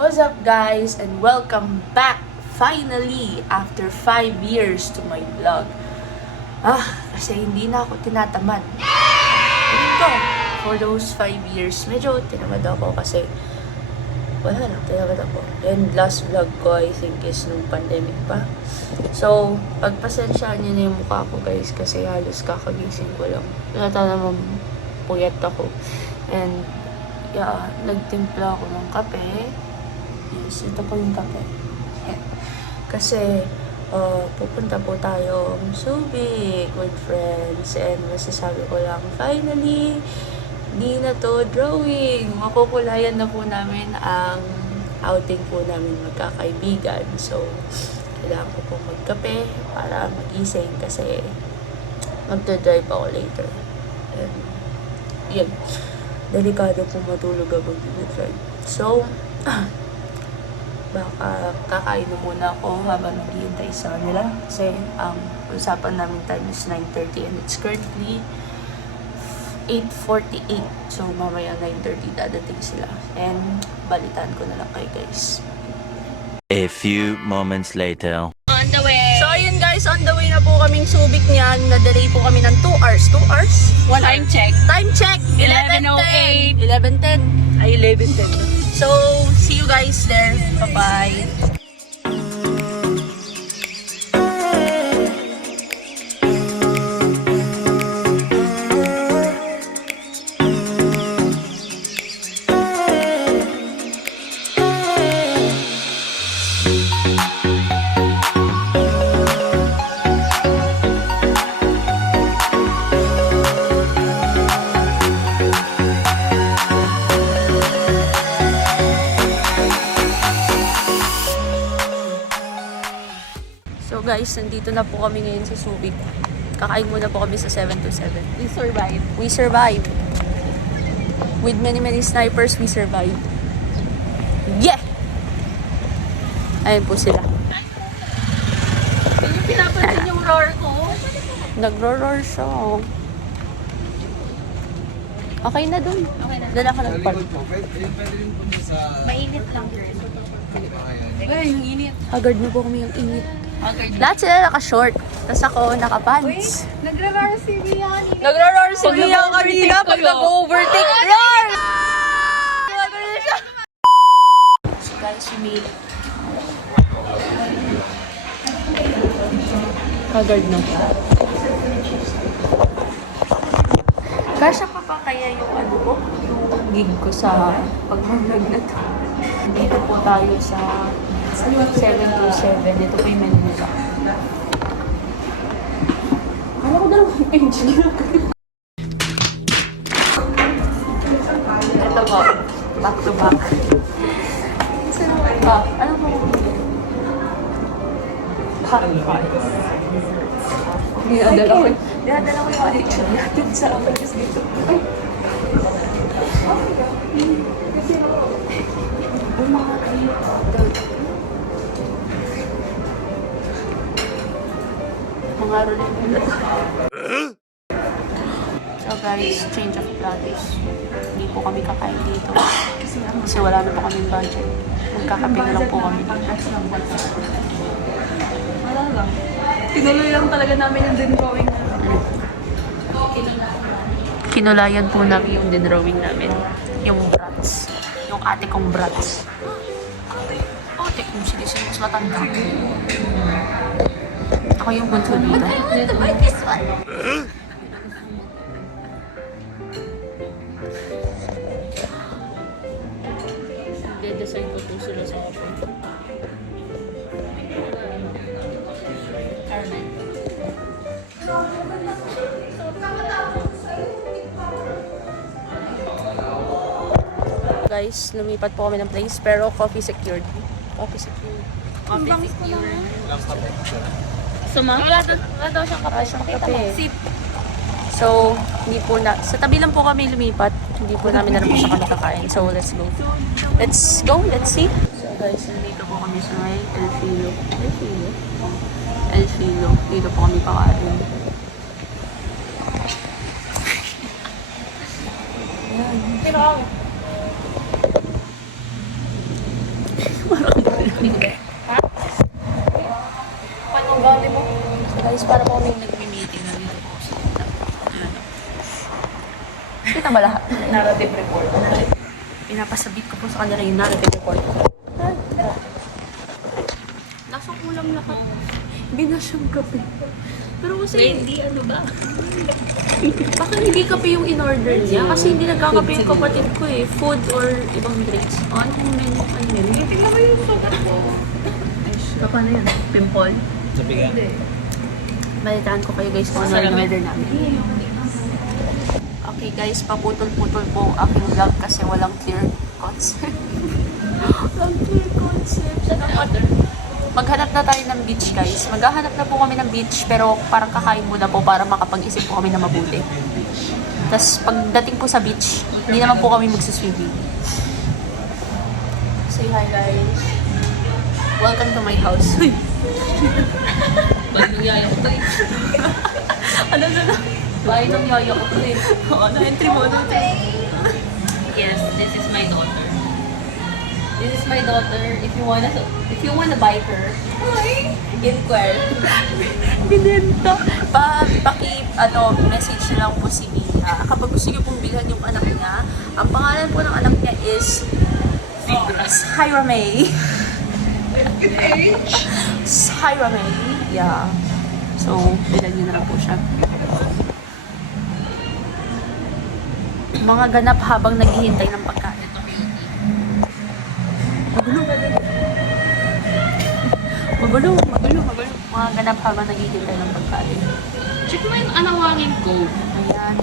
What's up guys and welcome back finally after 5 years to my vlog. Kasi hindi na ako tinatamad. Ito, for those 5 years, medyo tinamad ako kasi wala lang, tinamad ako. And last vlog ko I think is nung pandemic pa. So, pagpasensyaan niyo na yung mukha ko guys kasi halos kakagising ko lang. Nata naman puyat ako. And yeah, nagtimpla ako ng kape. Yes, ito po yung kape. Yeah. Kasi, pupunta po tayo Subic with friends and masasabi ko lang, finally, di na to drawing. Makukulayan na po namin ang outing po namin magkakaibigan. So, kailangan ko po magkape para magising kasi magdadrive ako later. And, yun. Delikado po matulog habang dinadrive. So, baka kakain na muna ako habang naghihintay sa nila kasi ang usapan namin time is 9:30 and it's currently 8:48, so mamaya 9:30 dadating sila and balitaan ko na lang kayo guys. A few moments later. On the way! So ayun guys, on the way na po kaming Subic niyan. Na-delay po kami ng 2 hours. 2 hours? Time check. Time check! 11:08. 11:10. Ay, 11:10. So, see you guys there. Bye-bye. So guys, nandito na po kami ngayon sa Subic. Kakain muna po kami sa 727. We survived. We survived. With many snipers, we survived. Yeah! Ayun po sila. Hindi niyo pinapansin yung roar ko. Nagro-roar siya. Okay na dun. Okay na. Dala ka ng pan. Mainit lang. Ay, yung init. Haggard na po kami yung init. Okay. Lahat sila naka-short. Tapos ako naka-pants. Nagra-roar si Rian. Nagro-roar si Pag Mia nag-overtake kanina pag kayo. nag-overtake. Roar! So guys, we made it. Haggard na. Kasya pa pa kaya yung ano ko? Yung gig ko sa pag-vlog na to. Dito po tayo sa 727. Ito po yung menu nila. Kala ko daw yung page nila. Ito po. Back to back. Ano po? Hot fries. Dinadala ko yung addiction natin sa apalis dito. Mga rolling nila. So guys, change of plans. Hindi po kami kakain dito. Kasi wala na po kaming budget. Magkakape na lang po kami. Wala lang. Tinuloy lang talaga namin yung din drawing namin. Kinulayan po namin yung dinrawing namin. Yung brats. Yung ate kong brats. Ate kong sinising mas matanda. Ako yung bunso dito. This one. Nagde-design ko po sila sa kapon. Arman. Guys, lumipat po kami ng place pero coffee secured. Coffee secured. Wala daw siyang kape. Siyang kape. So, hindi po na, sa tabi lang po kami lumipat. Hindi po namin alam kung saan kami kakain. So, let's go. Let's go, let's see. So guys, nandito po kami sa may El Filo. Dito po kami kakain. Ayan. So guys, para po kami nag-meeting na dito po. Kita ba lahat? Narrative report. Pinapasabit ko po sa kanila yung narrative report. Nasa kulang lahat. Hindi na siyang kape. Pero kasi hindi, ano ba? Baka hindi kape yung in-order niya. Kasi hindi nagkakape yung kapatid ko eh. Food or ibang drinks. O, ano yung menu? Ano yung menu? Tingnan mo yung sugat ko. Paano yun? Pimple? Balitaan ko kayo guys kung ano yung weather namin. Okay guys, paputol-putol po ang aking vlog kasi walang clear concept. Walang clear concept. Maghanap na tayo ng beach guys. Maghahanap na po kami ng beach pero parang kakain muna po para makapag-isip po kami na mabuti. Tapos pagdating po sa beach, hindi naman po kami magsiswimming. Say hi guys. Welcome to my house. Bahay ng yaya ko to eh. Ano? Bahay ng yaya ko to eh. Ano? Entry mo? Yes, this is my daughter. This is my daughter. If you wanna buy her, inquire. Binenta. Message na lang po si Mia. Kapag gusto niyo pong bilhan yung anak niya, ang pangalan po ng anak niya is Hyra May. Hyra May. Yeah. So, bilhan niyo na lang po siya. Mga ganap habang naghihintay ng pagkain. Magulo. Mga ganap habang naghihintay ng pagkain. Check mo yung Anawangin Cove. Ayan.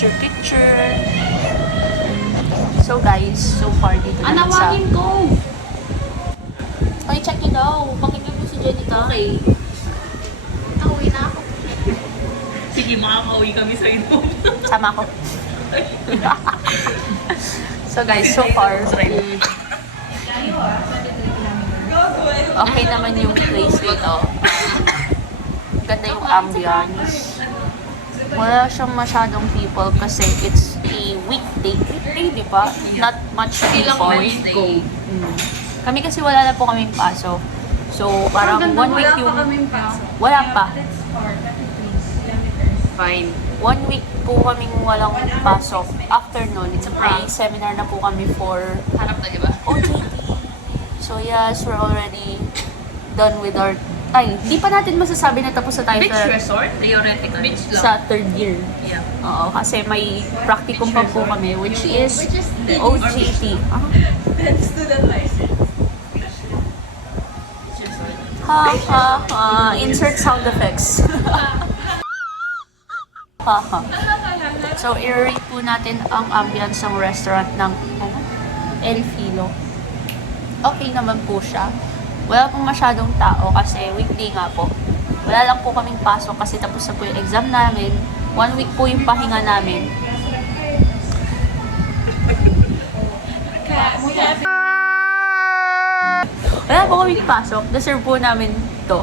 Picture. So guys, so far dito na sa... Anawangin Cove! Ay, check nyo daw. Pakinggan mo si Jenita. Okay. Nauwi na ako. Sige, makakauwi kami sa ito. Sama ko. So guys, so far, okay naman yung place dito. Ganda yung ambience. Wala siyang masyadong people kasi it's a weekday. Weekday, di ba? Not much people. Kami kasi wala na po kaming paso. So, parang 1 week yung... Wala pa. Fine. 1 week po kaming walang pasok. After nun, may seminar na po kami for Harap na, di ba? OJT. So yes, we're already done with our... Ay, di pa natin masasabi na tapos na tayo Beach resort? Theoretical. Beach lang. sa third year. Yeah. Oo, kasi may practicum pa po kami, which is OJT. Student license. Insert sound effects. So, i-rate po natin ang ambience ng restaurant ng El Filo. Okay naman po siya. Wala pong masyadong tao kasi weekday nga po. Wala lang po kaming pasok kasi tapos na po yung exam namin. 1 week po yung pahinga namin. Wala po kaming pasok. Deserve po namin to.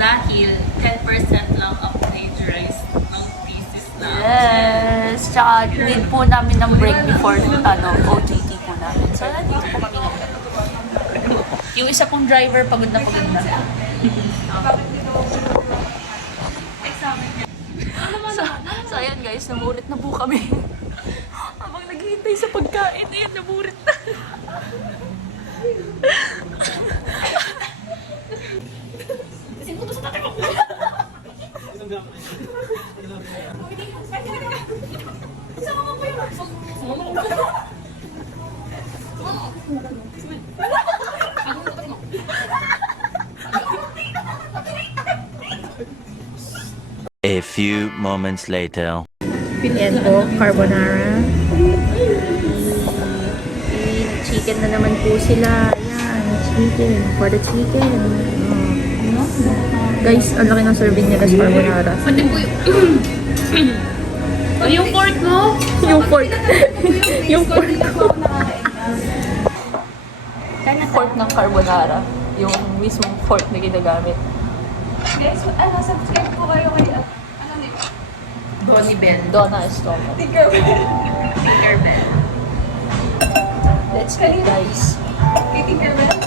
Dahil 10% lang ang plagiarized ng thesis na. Yes! Tsaka need po namin ng break before OJT po namin. So, nandito po kami ngayon. Yung isa pong driver, pagod na pagod na. So ayan guys, naburit na po kami. Habang naghihintay sa pagkain, ayan, naburit na. A few moments later. Ayan po, carbonara. chicken na naman po sila. Ayan, chicken. For the chicken. Guys, ang laki ng serving nila sa carbonara. Pati po yung pork mo? Yung pork. Yung pork. Pork ng carbonara. Yung mismong pork na ginagamit. Guys, subscribe po kayo kay, nito? Donnie Bell. Donna Estomo. Tinkerbell. Let's eat, guys. Kay Tinkerbell?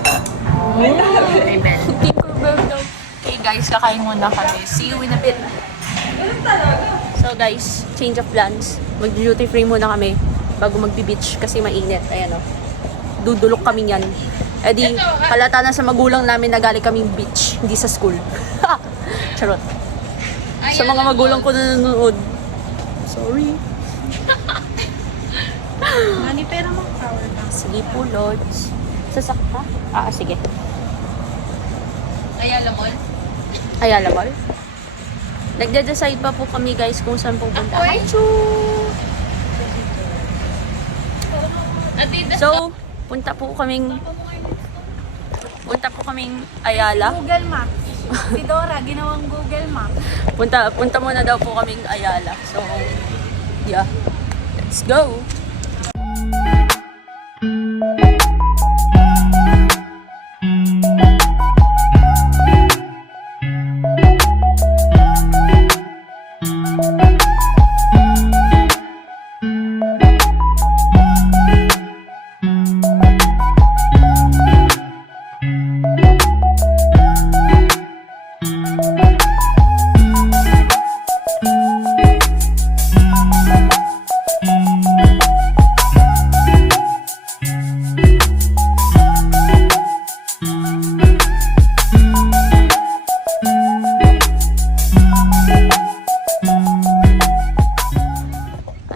Kay Bell. Tinkerbell daw. Okay guys, kakain muna kami. See you in a bit. Ganun talaga. So guys, change of plans. Mag-duty free muna kami bago magbi-beach kasi mainit. Ayan o. Dudulok kami yan. Eh di, halata na sa magulang namin na galing kaming beach, hindi sa school. Charot. Sa mga magulang ko na nanonood. Sorry. Mani, pera mo power bank. Sige po, Lods. Sasakta? Sige. Ayala Mall. Ayala Mall. Nagde-decide pa po kami guys kung saan pupunta. Ako'y? Achoo! Adidas. So, punta po kaming Ayala. Google Maps. Si Dora, ginawang Google Maps. Punta muna daw po kaming Ayala. So, yeah. Let's go!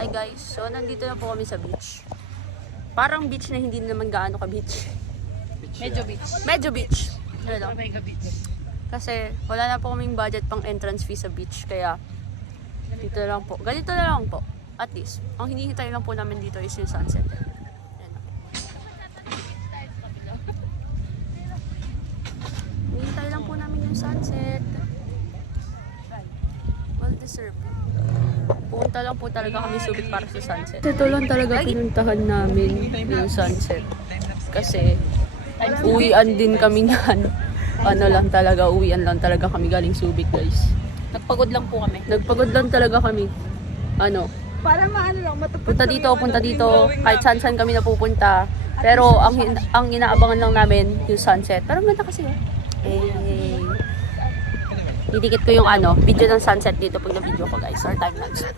Hi guys, so nandito na po kami sa beach. Parang beach na hindi naman gaano ka beach. Medyo beach. Medyo beach. Ano? Mega beach. Kasi wala na po kaming budget pang entrance fee sa beach. Kaya dito na lang po. Ganito na lang po. At least. Ang hinihintay lang po namin dito is yung sunset. Ayan. Hinihintay lang po namin yung sunset. Well deserved. Pupunta lang po talaga kami Subic para sa sunset. Ito lang talaga pinuntahan namin yung sunset. Kasi uwian din kami yan. Ano lang talaga, uwian lang talaga kami galing Subic guys. Nagpagod lang po kami. Nagpagod lang talaga kami. Ano, Para maano lang, matupad punta dito, kahit saan kami napupunta. Pero ang inaabangan lang namin yung sunset. Pero ganda kasi eh. Didikit ko yung video ng sunset dito pag na-video ko guys. Or time lapse.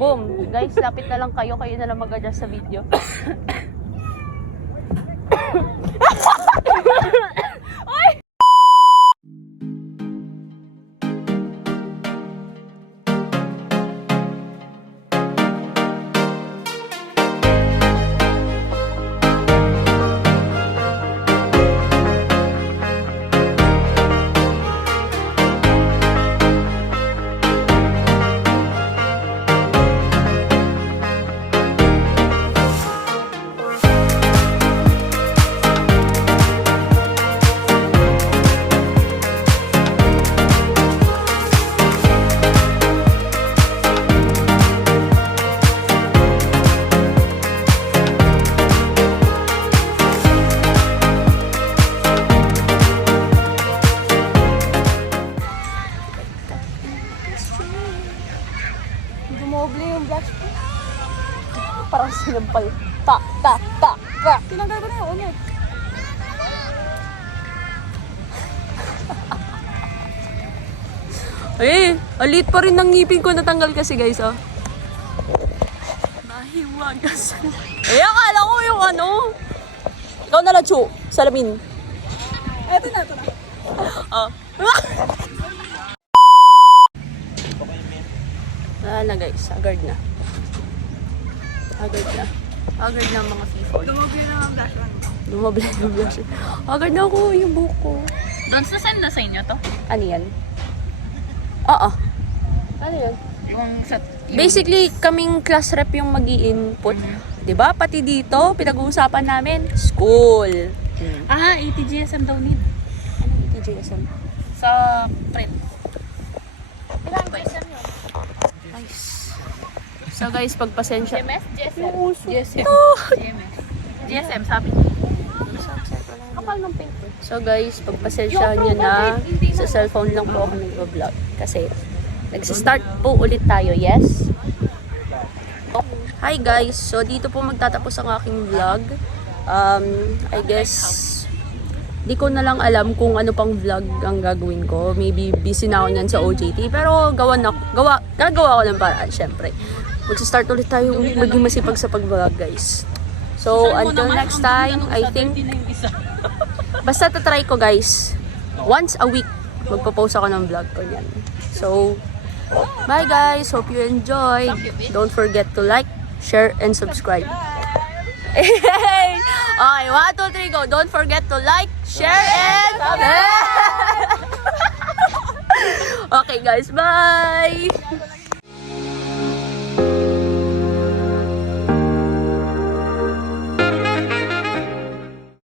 Boom! Guys, lapit na lang kayo. Kayo na lang mag-adjust sa video. Dumoble yung blush ko. Parang sinampal. Pa. Tinanggal ko na yung uno. Eh, alit pa rin ng ngipin ko natanggal kasi guys, oh. Nahiwagas. Eh, akala ko yung ano. Ikaw na lang, Chu. Salamin. Ito na. Oh. Na guys, agad na. Agad na. Agad na mga people. Tumagay na ang blush on. Lumabla yung blush. Agad na ako yung buhok ko. Don't send na sa inyo to? Ano yan? Oo. Ano yan? Yung sa... Basically, kaming class rep yung mag-i-input. Diba? Pati dito, pinag-uusapan namin, school. Ah, ATGSM daw need. Ano yung TJSM? Sa print. Ilang person yun? Nice. So guys, pagpasensya. GMS? GSM? GSM. GMS. GSM, sabi. Kapal ng paint. So guys, pagpasensyahan nyo na sa cellphone lang po ako nag-vlog. Kasi nagsistart po ulit tayo, yes? Hi guys! So dito po magtatapos ang aking vlog. I guess di ko na lang alam kung ano pang vlog ang gagawin ko. Maybe busy na ako niyan sa OJT. Pero gagawa ko ng paraan, syempre. Magsistart ulit tayo maging masipag sa pag-vlog, guys. So, until next time, I think, basta tatry ko, guys. Once a week, magpo-post ako ng vlog ko yan. So, bye guys! Hope you enjoy. Don't forget to like, share, and subscribe. Okay, 1, 2, 3, go. Don't forget to like, share, and... Okay guys, bye!